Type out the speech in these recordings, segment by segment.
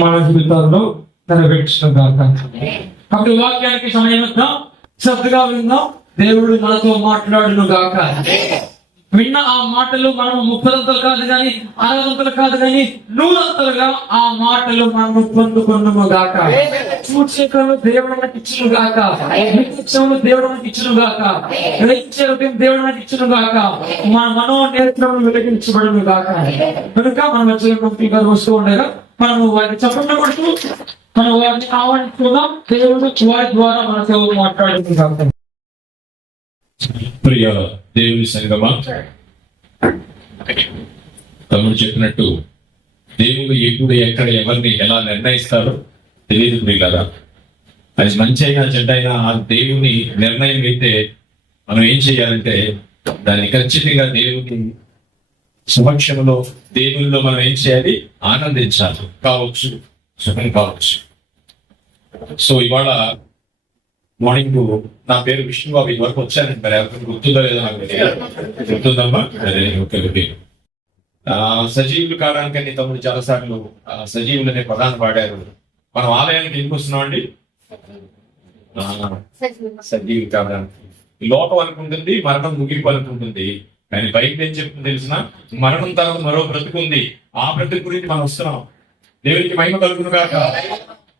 మన జీవితాల్లో నెరవేర్చిన గాక కాబట్టి వాక్యానికి సమయం ఇద్దాం. శ్రద్ధగా విందాం. దేవుడు మనతో మాట్లాడును గాక. విన్న ఆ మాటలు మనం ముప్పదంతలు కాదు కానీ అరవంతలు కాదు కానీ నూరంతలుగా ఆ మాటలు మనం పొందుకున్నాము గాక. సూచకలు దేవుడు మనకి ఇచ్చును గాక. నిత్యములు దేవుడు మనకి ఇచ్చును గాక. గ్రహించే హృదయం దేవుడు మనకి ఇచ్చును గాక. మన మనో నేత్రములు వెలిగించబడును గాక. కనుక మనం వచ్చే మంత్రి గారు వస్తూ ఉండగా మనము వారికి చెప్పండి కొడుతూ మనం వారిని ఆహ్వానిస్తున్నాం దేవుడు వారి ద్వారా మనతో మాట్లాడుతుంది ప్రియ దేవుని సంగమా తమ్ముడు చెప్పినట్టు దేవుడు ఎప్పుడు ఎక్కడ ఎవరిని ఎలా నిర్ణయిస్తారో తెలియదు కదా. అది మంచి అయినా చెడ్డ అయినా ఆ దేవుని నిర్ణయం అయితే మనం ఏం చేయాలంటే దాన్ని ఖచ్చితంగా దేవుని సమక్షంలో దేవునిలో మనం ఏం చేయాలి? ఆనందించాలి. కావచ్చు సుఖం కావచ్చు. సో ఇవాళ మార్నింగ్ నా పేరు విష్ణుబాబు. బాబు వరకు వచ్చాను మరి ఎవరికి గుర్తుందో లేదో నాకు గుర్తుందమ్మా? అదే ఓకే ఓకే. ఆ, సజీవులు కావడానికని తమ్ముడు చాలా సార్లు సజీవులు అనే పదాన్ని వాడారు మనం ఆలయానికి ఎందుకు వస్తున్నాం అండి సజీవులు కావడానికి ఈ లోకం అనుకుంటుంది మరణం ముగింపు అనుకుంటుంది కానీ బయట ఏం చెప్తుంది తెలిసిన? మరణం తర్వాత మరో బ్రతుకు ఉంది. ఆ బ్రతుకు గురించి మనం వస్తున్నాం. దేవునికి మహిమ కలుగును కాక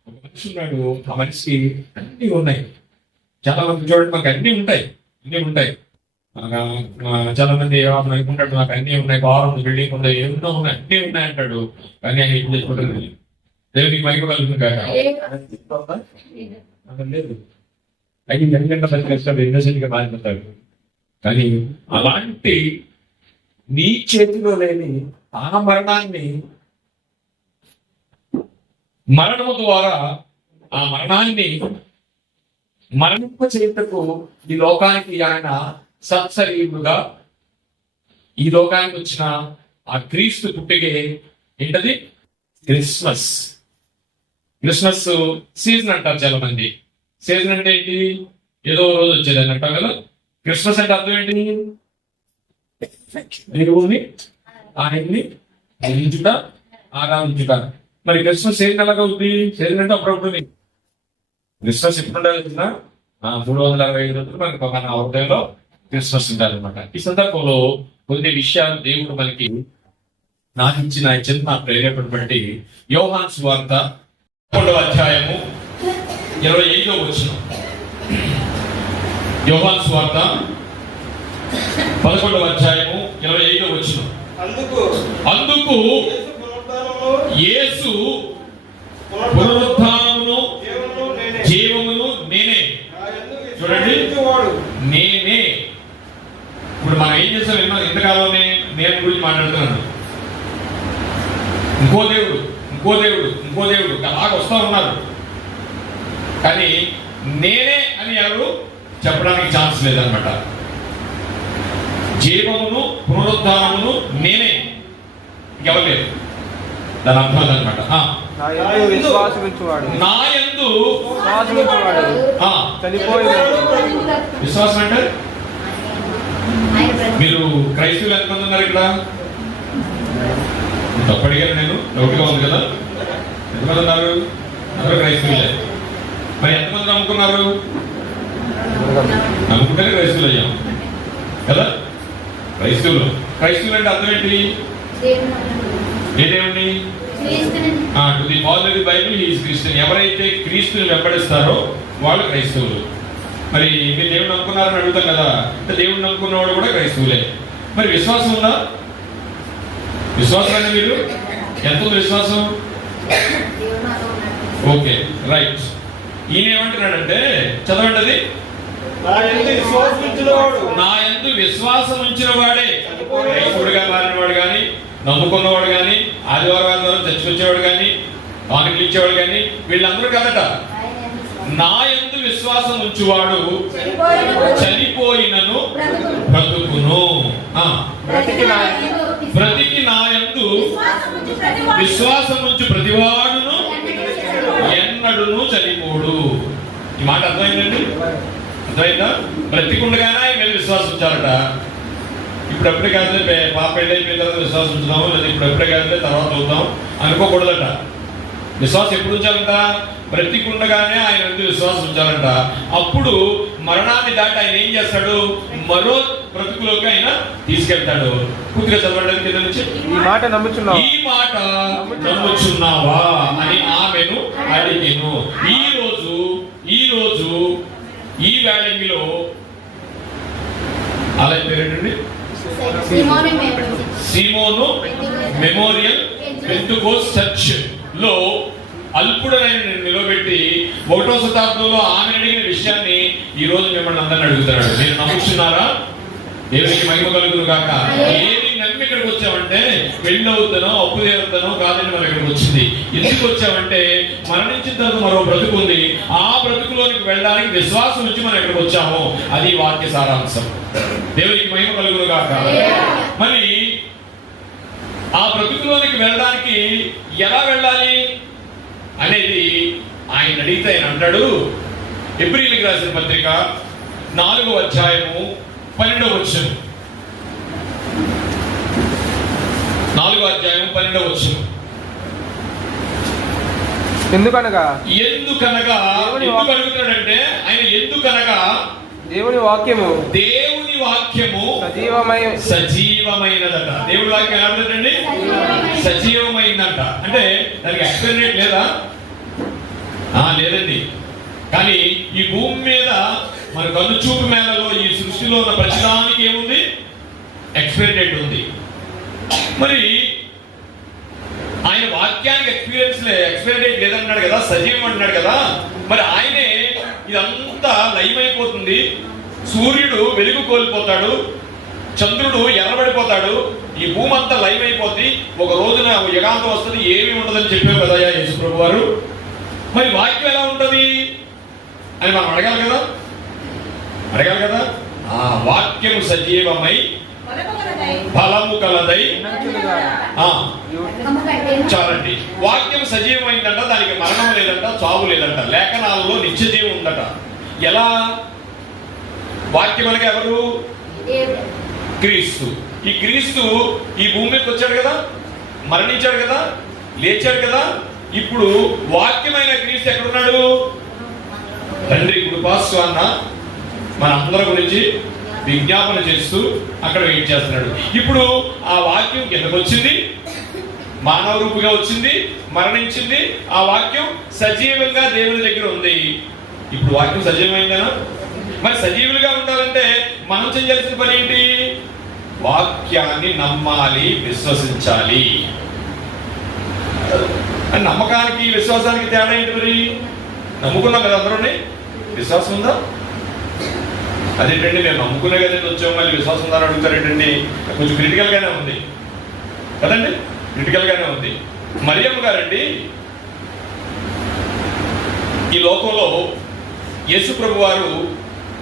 ఒక మనిషి ఉన్నాడు. ఆ మనిషికి అన్ని ఉన్నాయి. చాలా మంది చూడండి మాకు అన్ని ఉంటాయి. అన్ని ఉంటాయి. చాలా మంది ఏమన్నా అనుకుంటాడు నాకు అన్ని ఉన్నాయి. కారు ఉంది బిల్డింగ్ ఉంది ఎన్నో ఉన్నాయి. అన్ని ఉన్నాయి అంటాడు కానీ ఆయన ఏం చేసుకుంటుంది దేవునికి మహిమ కలుగును కాక లేదు. ఐదు గంటల పది కష్టాలు innocent గా మారిపోతాడు కానీ అలాంటి నీ చేతిలో లేని ఆ మరణాన్ని మరణము ద్వారా ఆ మరణాన్ని మరణింప చేతకు ఈ లోకానికి ఆయన సత్సరీవుడుగా ఈ లోకానికి వచ్చిన ఆ క్రీస్తు పుట్టిగే ఏంటది? క్రిస్మస్. క్రిస్మస్ సీజన్ అంటారు చాలా మంది సీజన్ అంటే ఏంటి? ఏదో రోజు వచ్చేది అని అంటాం కదా. క్రిస్మస్ అంటే అర్థం ఏంటి? దేవుని ఆయన్ని ఎంచుట ఆరాధించుట. మరి క్రిస్మస్ సీజన్ ఎలాగ అవుతుంది సీజన్ అంటే అప్పుడప్పుడు ఉంది. క్రిస్మస్ ఎప్పుడు ఉండాలి మూడు వందల అరవై ఐదు రోజులు మనకి ఒక నా క్రిస్మస్ ఉండాలన్నమాట. ఈ సందర్భంలో కొన్ని విషయాలు దేవుడు మనకి నాకు ఇచ్చిన చిన్న ప్రేరేపణ బట్టి యోహాన్స్ సువార్త పదకొండవ అధ్యాయము ఇరవై ఐదో వచ్చినాం యోహాన్ సువార్త పదకొండవ అధ్యాయము ఇరవై ఐదో వచ్చిన అందుకు అందుకు యేసు పునరుత్థానమును జీవమును నేనే. చూడండి. నేనే. ఇప్పుడు మనం ఏం చేస్తాం? ఎన్నో ఇంతకాలంలోనే నేను గురించి మాట్లాడుతున్నాను? ఇంకో దేవుడు ఇంకో దేవుడు ఇంకో దేవుడు. అలాగ వస్తా ఉన్నారు. కానీ నేనే అని ఎవరు చెప్పడానికి ఛాన్స్ లేదనమాట జీవమును పునరుద్ధానమును నేనే. ఇంకెవరు లేరు. దాని అర్థం అదనమాట నా విశ్వాసం అంటే? మీరు క్రైస్తవులు ఎంతమంది ఉన్నారు ఇక్కడ? తప్పు అడిగాను నేను. డౌట్గా ఉంది కదా. ఎంతమంది ఉన్నారు? అందరూ క్రైస్తవులే. మరి ఎంతమంది నమ్ముకున్నారు? నమ్ముకుంటేనే క్రైస్తవులు అయ్యాం. కదా? క్రైస్తవులు. క్రైస్తవులు అంటే అర్థం ఏంటి? ఏంటేమండి? To the father Bible is Christian ఎవరైతే క్రీస్తుని వెంబడిస్తారో వాళ్ళు క్రైస్తవులు. మరి మీరు దేవుడు నమ్ముకున్నారని అడుగుతాం కదా? అంటే దేవుడు నమ్ముకున్నవాడు కూడా క్రైస్తవులే. మరి విశ్వాసం ఉందా? విశ్వాసం అండి మీరు? ఎంత ఉంది విశ్వాసం? Okay right. ఈయన ఏమంటున్నాడంటే చదవండి అది. నా యందు విశ్వాసమిచ్చువాడు నా ఎందు విశ్వాసం ఉంచిన వాడే క్రైస్తవుడిగా మారినవాడు కానీ నమ్ముకున్నవాడు కానీ ఆదివారం ఆదివారం చర్చకొచ్చేవాడు కానీ కానుకలు ఇచ్చేవాడు కానీ వీళ్ళందరూ కదట. నా ఎందు విశ్వాసం ఉంచువాడు చనిపోయినను బ్రతుకును. బ్రతికి నా యందు విశ్వాసం ఉంచు ప్రతివాడును ఎన్నడును చనిపోడు. ఈ మాట అర్థమైందండి? అర్థమైందా? బ్రతికుండగానే ఆయన మీద విశ్వాసం ఉంచాలట ఇప్పుడు ఎప్పుడే కాదు పాప పెళ్ళి తర్వాత విశ్వాసం ఉంచుదాము? లేదా ఇప్పుడు ఎప్పుడే కాదు తర్వాత చూద్దాం అనుకోకూడదట. విశ్వాసం ఎప్పుడు ఉంచాలంట? బ్రతికుండగానే ఆయన ఎందు విశ్వాసం ఉంచాలంట. అప్పుడు మరణాన్ని దాటి ఆయన ఏం చేస్తాడు? మరో బ్రతుకులోకి ఆయన తీసుకెళ్తాడు. పూర్తిగా చదవండి కింద నుంచి ఈ మాట నమ్ముచున్నావు? ఈ మాట నమ్ముచున్నావా? అని ఆమెను అడిగెను. ఈ రోజు ఈ రోజు ఈ వేళంగిలో అలా పేరేంటండి? సిమోని మేము సీమోను మెమోరియల్ పెంతుకోస్ చర్చ్లో అల్పుడనైన నేను నిలబెట్టి ఒకటో శతాబ్దంలో ఆమె అడిగిన విషయాన్ని ఈ రోజు మిమ్మల్ని అందరిని అడుగుతున్నాడు. మీరు నమ్ముతున్నారా దేవునికి మహిమ కలుగును కాక ఏది ఇక్కడికి వచ్చామంటే పెళ్ళి అవుతానో అప్పు తీరుతానో కాదని మనం ఇక్కడికి వచ్చింది. ఎందుకు వచ్చామంటే మరణించిన తర్వాత మరో బ్రతుకు ఉంది. ఆ బ్రతుకులోనికి వెళ్ళడానికి విశ్వాసం నుంచి మనం ఇక్కడికి వచ్చాము అది వాక్య సారాంశం. దేవునికి మహిమ కలుగును కాక మరి ఆ బ్రతుకులోనికి వెళ్ళడానికి ఎలా వెళ్ళాలి అనేది ఆయన అడిగితే ఆయన అంటాడు. ఎబ్రిల్కి రాసిన పత్రిక నాలుగో అధ్యాయము పన్నెండవ వచ్చను నాలుగో అధ్యాయం పన్నెండవ వచ్చను ఎందుకనగా? ఎందుకనగా? ఎందుకు అడుగుతాడంటే ఆయన ఎందుకనగా? దేవుని వాక్యము దేవుని వాక్యము సజీవమై సజీవమైనదట. దేవుడి వాక్యం ఎలా ఉంటుందండి సజీవమైందంట. అంటే దానికి ఎక్స్పెరిమెంట్ లేదా? ఆ, లేదండి. కానీ ఈ భూమి మీద మన కన్ను చూపు మేళలో ఈ సృష్టిలో ఉన్న ప్రతిదానికి ఏముంది? ఎక్స్పెరిమెంట్ ఉంది. మరి ఆయన వాక్యానికి ఎక్స్పీరియన్స్ ఎక్స్పీరియన్ లేదన్నాడు కదా సజీవం అంటున్నాడు కదా మరి ఆయనే ఇదంతా లయమైపోతుంది సూర్యుడు వెలుగు కోల్పోతాడు చంద్రుడు ఎర్రబడిపోతాడు ఈ భూమి అంతా లైవ్ ఒక రోజున యుగాంతం వస్తుంది ఏమీ ఉండదని చెప్పారు కదా యేసు ప్రభు వారు. మరి వాక్యం ఎలా ఉంటుంది? అని మనం అడగాలి కదా? అడగాలి కదా? ఆ వాక్యం సజీవమై ఫలము కలదై. చాలండి. వాక్యం సజీవమైందంట దానికి మరణం లేదంట చావు లేదంట. లేఖనాలలో నిత్య జీవం ఉందట. ఎలా? వాక్యం అనగా ఎవరు క్రీస్తు. ఈ క్రీస్తు ఈ భూమి మీదకి వచ్చాడు కదా? మరణించాడు కదా? లేచాడు కదా? ఇప్పుడు వాక్యమైన క్రీస్తు ఎక్కడున్నాడు? తండ్రి కృపాస్వాన్న మన అందరి గురించి విజ్ఞాపన చేస్తూ అక్కడ వెయిట్ చేస్తున్నాడు. ఇప్పుడు ఆ వాక్యం కిందకు వచ్చింది. మానవ రూపుగా వచ్చింది మరణించింది. ఆ వాక్యం సజీవంగా దేవుని దగ్గర ఉంది. ఇప్పుడు వాక్యం సజీవమైందా మరి సజీవులుగా ఉండాలంటే మనం చేయాల్సిన పని ఏంటి? వాక్యాన్ని నమ్మాలి విశ్వసించాలి. నమ్మకానికి విశ్వాసానికి తేడా ఏంటి మరి? నమ్ముకున్నాం కదా అందరూ విశ్వాసం ఉందా? అదేంటండి మేము నమ్ముకునే కదండి వచ్చాము మళ్ళీ విశ్వాసం ఉందని అడుగుతారేంటండి కొంచెం క్రిటికల్గానే ఉంది. కదండి? క్రిటికల్గానే ఉంది. మరియమ్మ గారండి ఈ లోకంలో యేసు ప్రభు వారు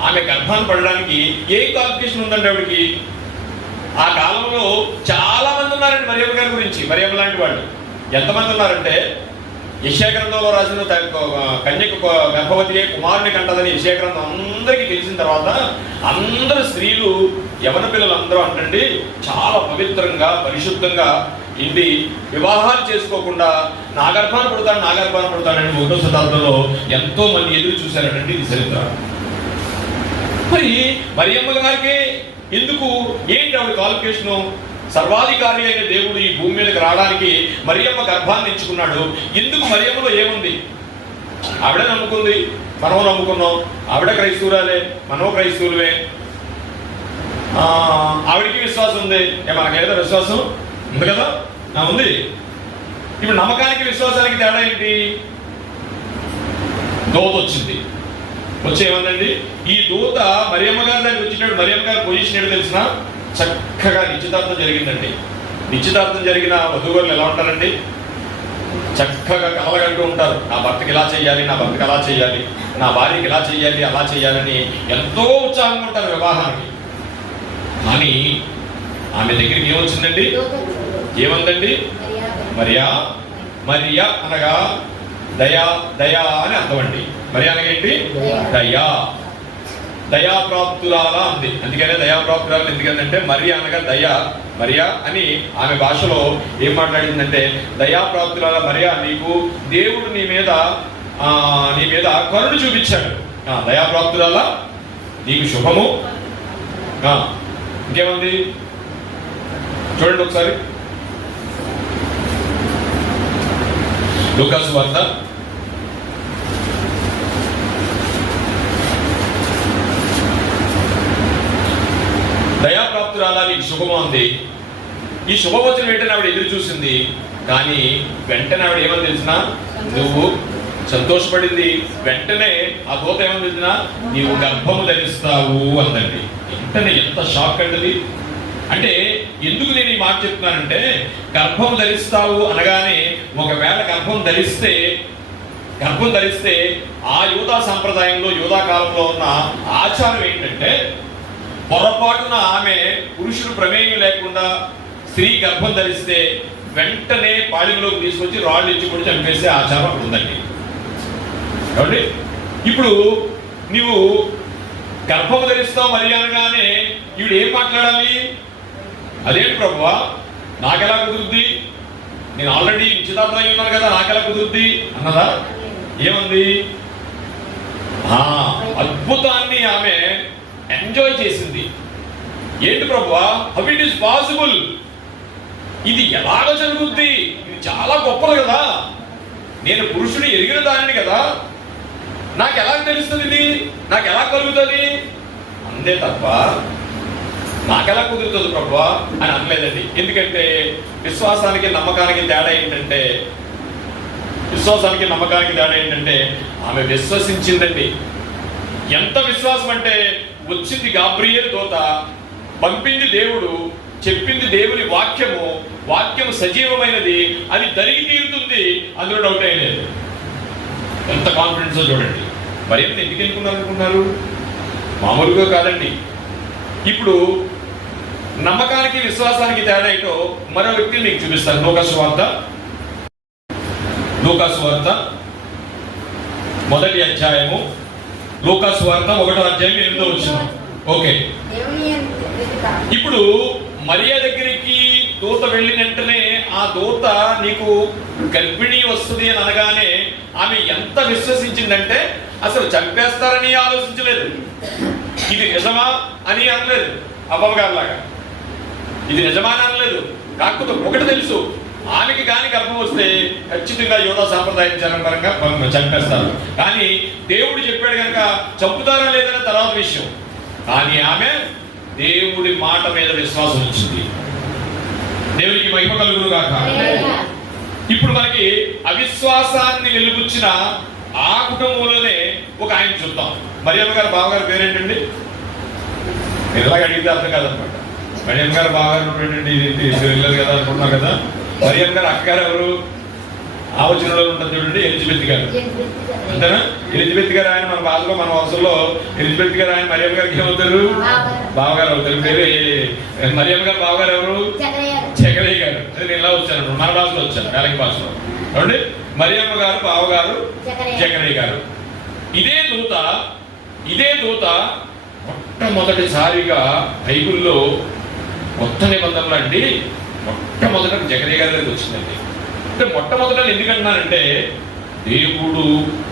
ఆమె గర్భాన్ని పడడానికి ఏ క్వాలిఫికేషన్ ఉందండి ఆవిడకి? ఆ కాలంలో చాలా మంది ఉన్నారండి మరియమ్మ గారి గురించి. మరియమ్మ లాంటి వాళ్ళు. ఎంతమంది ఉన్నారంటే యశ్యా రాసిన కన్యకు గర్భవతియే కుమారుని కంటదని యశ్యా అందరికీ తెలిసిన తర్వాత అందరు స్త్రీలు యవన పిల్లలందరూ అంటండి చాలా పవిత్రంగా పరిశుద్ధంగా ఇది వివాహాలు చేసుకోకుండా నా గర్భాన్ని పుడతాను నా గర్భాన్ని పుడతానని ఒకటో శతాబ్దంలో ఎంతో మంది ఎదురు చూశారటండి ఇది చరిత్ర. మరి మరియమ్మ గారికి ఎందుకు? ఏంటి ఆవిడ క్వాలిఫికేషను సర్వాధికారి అయిన దేవుడు ఈ భూమి మీదకి రావడానికి మరియమ్మ గర్భాన్ని ఎంచుకున్నాడు ఎందుకు మరియమ్మలో ఏముంది? ఆవిడ నమ్ముకుంది మనం నమ్ముకున్నాం. ఆవిడ క్రైస్తవురాలే మనో క్రైస్తవులవే ఆవిడికి ఆవిడకి విశ్వాసం ఉంది. ఏ మనకి విశ్వాసం? ఉంది కదా? నా ఉంది. ఇప్పుడు నమ్మకానికి విశ్వాసానికి తేడా ఏంటి? దోత వచ్చింది. వచ్చి ఏమందండి ఈ దూత మరియమ్మ గారి దానికి వచ్చినట్టు మరియమ్మ గారి పొజిషన్ ఏంటో తెలిసిన? చక్కగా నిశ్చితార్థం జరిగిందండి. నిశ్చితార్థం జరిగిన వధువులు ఎలా ఉంటారండి? చక్కగా కలగంటూ ఉంటారు. నా భర్తకి ఇలా చేయాలి? నా భర్తకి అలా చేయాలి? నా భార్యకి ఇలా చేయాలి? అలా చేయాలని ఎంతో ఉత్సాహంగా ఉంటారు వివాహానికి కానీ ఆమె దగ్గరికి ఏమొచ్చిందండి? ఏమందండి? మరియా మరియా అనగా దయా దయా అని అర్థం అండి. మరియా అనగా ఏంటి? దయా. దయాప్రాప్తురాలా ఉంది అందుకనే దయాప్రాప్తురాలు ఎందుకంటే మరి అనగా దయ మరియా అని ఆమె భాషలో ఏం మాట్లాడిందంటే దయాప్రాప్తురాల మరియా నీకు దేవుడు నీ మీద నీ మీద కరుణ చూపించాడు. ఆ, దయాప్రాప్తురాలా నీకు శుభము. ఇంకేముంది? చూడండి ఒకసారి. లుకాసు వార్త దయాప్రాప్తురాలా నీకు శుభమా ఉంది ఈ శుభవచనం వెంటనే ఆవిడ ఎదురు చూసింది. కానీ వెంటనే ఆవిడ ఏమని తెలిసిన? నువ్వు సంతోషపడింది. వెంటనే ఆ దూత ఏమని తెలిసిన? నీవు గర్భము ధరిస్తావు అందండి వెంటనే ఎంత షాక్ అండి అంటే ఎందుకు నేను ఈ మాట చెప్తున్నానంటే గర్భం ధరిస్తావు అనగానే ఒకవేళ గర్భం ధరిస్తే గర్భం ధరిస్తే ఆ యువత సంప్రదాయంలో యువత కాలంలో ఉన్న ఆచారం ఏంటంటే పొరపాటున ఆమె పురుషుడు ప్రమేయం లేకుండా స్త్రీ గర్భం ధరిస్తే వెంటనే పాళింలోకి తీసుకొచ్చి రాళ్ళు ఇచ్చి కూడా చంపేసే ఆచారం ఉందండి. కాబట్టి ఇప్పుడు నీవు గర్భం ధరిస్తావు మరి అనగానే ఈవిడు ఏం మాట్లాడాలి? అదేం ప్రభువా? నాకెలా కుదురుద్ది? నేను ఆల్రెడీ నిశ్చితార్థమై ఉన్నాను కదా నాకెలా కుదురుద్ది? అన్నదా? ఏముంది? ఆ, అద్భుతాన్ని ఆమె ఎంజాయ్ చేసింది. ఏంటి ప్రభువా? హౌ ఇట్ ఈస్ పాసిబుల్ ఇది ఎలాగ జరుగుద్ది? ఇది చాలా గొప్పది కదా. నేను పురుషుని ఎరిగిన దానిని కదా. నాకు ఎలా తెలుస్తుంది ఇది? నాకు ఎలా కలుగుతుంది? అంతే తప్ప నాకెలా కుదురుతుంది ప్రభా అని అనలేదండి. ఎందుకంటే విశ్వాసానికి నమ్మకానికి తేడా ఏంటంటే విశ్వాసానికి నమ్మకానికి తేడా ఏంటంటే ఆమె విశ్వసించిందండి. ఎంత విశ్వాసం అంటే వచ్చింది గాబ్రియల్ దోత పంపింది దేవుడు చెప్పింది దేవుని వాక్యము వాక్యము సజీవమైనది అది జరిగి తీరుతుంది. అందులో డౌట్ ఏం లేదు. ఎంత కాన్ఫిడెన్స్ చూడండి. మరి ఎంత ఎందుకు ఎన్నుకున్నారు అనుకున్నారు మామూలుగా కాదండి. ఇప్పుడు నమ్మకానికి విశ్వాసానికి తేడా ఏంటో మరో వ్యక్తిని మీకు చూపిస్తాను. లోకాసు వార్త. వార్త. మొదటి అధ్యాయము. లోకాసు వార్త ఒకటో అధ్యాయం ఎనిమిదో వచ్చిన ఓకే. ఇప్పుడు మరియా దగ్గరికి దూత వెళ్ళిన వెంటనే ఆ దూత నీకు గర్భిణీ వస్తుంది అని అనగానే ఆమె ఎంత విశ్వసించిందంటే అసలు చంపేస్తారని ఆలోచించలేదు. ఇది నిజమా అని అనలేదు. అబ్బమ్మగారిలాగా ఇది నిజమా అని అనలేదు. కాకపోతే ఒకటి తెలుసు. ఆమెకి కానీ గర్భం వస్తే ఖచ్చితంగా యోధ సాంప్రదాయం పరంగా చంపేస్తారు కానీ దేవుడు చెప్పాడు కనుక చంపుతారా లేదనే తర్వాత విషయం కానీ ఆమె దేవుడి మాట మీద విశ్వాసం ఉంచింది దేవునికి మహిమ కలుగును కాక ఇప్పుడు మనకి అవిశ్వాసాన్ని వెలుగుచ్చిన ఆ కుటుంబంలోనే ఒక ఆయన చూద్దాం మరియమ్మ గారు బావగారు పేరేంటండి ఎలాగ అడిగితే అర్థం కాదనమాట మరియమ్మ గారు బావగారు ఉన్నటువంటి ఇది వెళ్ళదు కదా అనుకున్నాం కదా మరియమ్మ గారు అక్కగారు ఎవరు? ఆలోచనలో ఉంటుంది చూడండి ఎలిజబెత్ గారు. అంతేనా? ఎలిజబెత్ గారు ఆయన మన భాషలో మన వంశంలో ఎలిజబెత్ గారు ఆయన మరియమ్మ గారికి ఏమవుతారు? బావగారు. అవుతారు. పేరు మరియమ్మ గారు బావగారు ఎవరు? చక్రయ్య గారు. నేను ఇలా వచ్చాను మన భాషలో వచ్చాను వేలకి భాషలో. ఏమండి? మరియమ్మ గారు బావగారు చక్రయ్య. గారు. ఇదే దూత ఇదే దూత మొట్టమొదటిసారిగా బైబిల్లో కొత్త నిబంధనలు అండి. మొట్టమొదట జగదయ్య గారి దగ్గరికి వచ్చిందండి. అంటే మొట్టమొదట ఎందుకంటున్నానంటే దేవుడు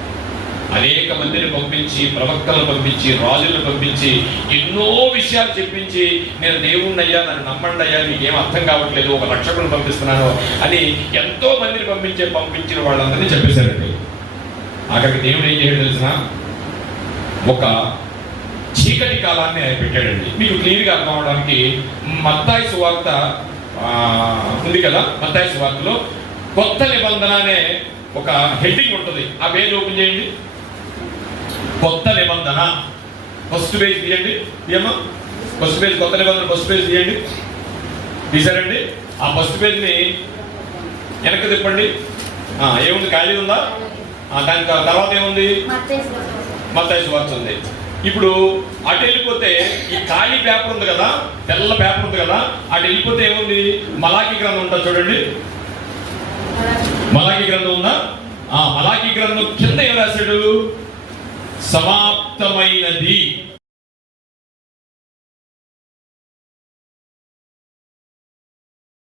అనేక మందిని పంపించి ప్రవక్తలను పంపించి రాజులను పంపించి ఎన్నో విషయాలు చెప్పించి నేను దేవుణ్ణి అయ్యా నన్ను నమ్మండి అయ్యా నీకేం అర్థం కావట్లేదు ఒక రక్షకుని పంపిస్తున్నాను అని ఎంతో మందిని పంపించే పంపించిన వాళ్ళందరినీ చెప్పేశారండి. అక్కడికి దేవుడు ఏం చేయడం తెలిసిన ఒక చీకటి కాలాన్ని ఆయన పెట్టాడండి. మీకు క్లియర్గా అర్థం అవడానికి మత్తాయి సువార్త ఉంది కదా మత్తాయి సువార్తలో. కొత్త నిబంధన అనే ఒక హెడ్డింగ్ ఉంటుంది. ఆ పేజ్ ఓపెన్ చేయండి. కొత్త నిబంధన. ఫస్ట్ పేజ్ తీయండి. ఏమా ఫస్ట్ పేజ్ కొత్త నిబంధన ఫస్ట్ పేజ్ తీయండి. తీసారండి ఆ ఫస్ట్ పేజ్ని వెనక్కి తిప్పండి. ఏముంది? ఖాళీ ఉందా? దాని తర్వాత ఏముంది. మత్తాయి సువార్త ఉంది. ఇప్పుడు అటు వెళ్ళిపోతే ఈ ఖాళీ పేపర్ ఉంది కదా తెల్ల పేపర్ ఉంది కదా అటు వెళ్ళిపోతే ఏముంది? మలాఖీ గ్రంథం ఉంటుంది చూడండి. మలాఖీ గ్రంథం ఉందా? ఆ మలాఖీ గ్రంథం కింద ఏం రాశాడు? సమాప్తమైనది.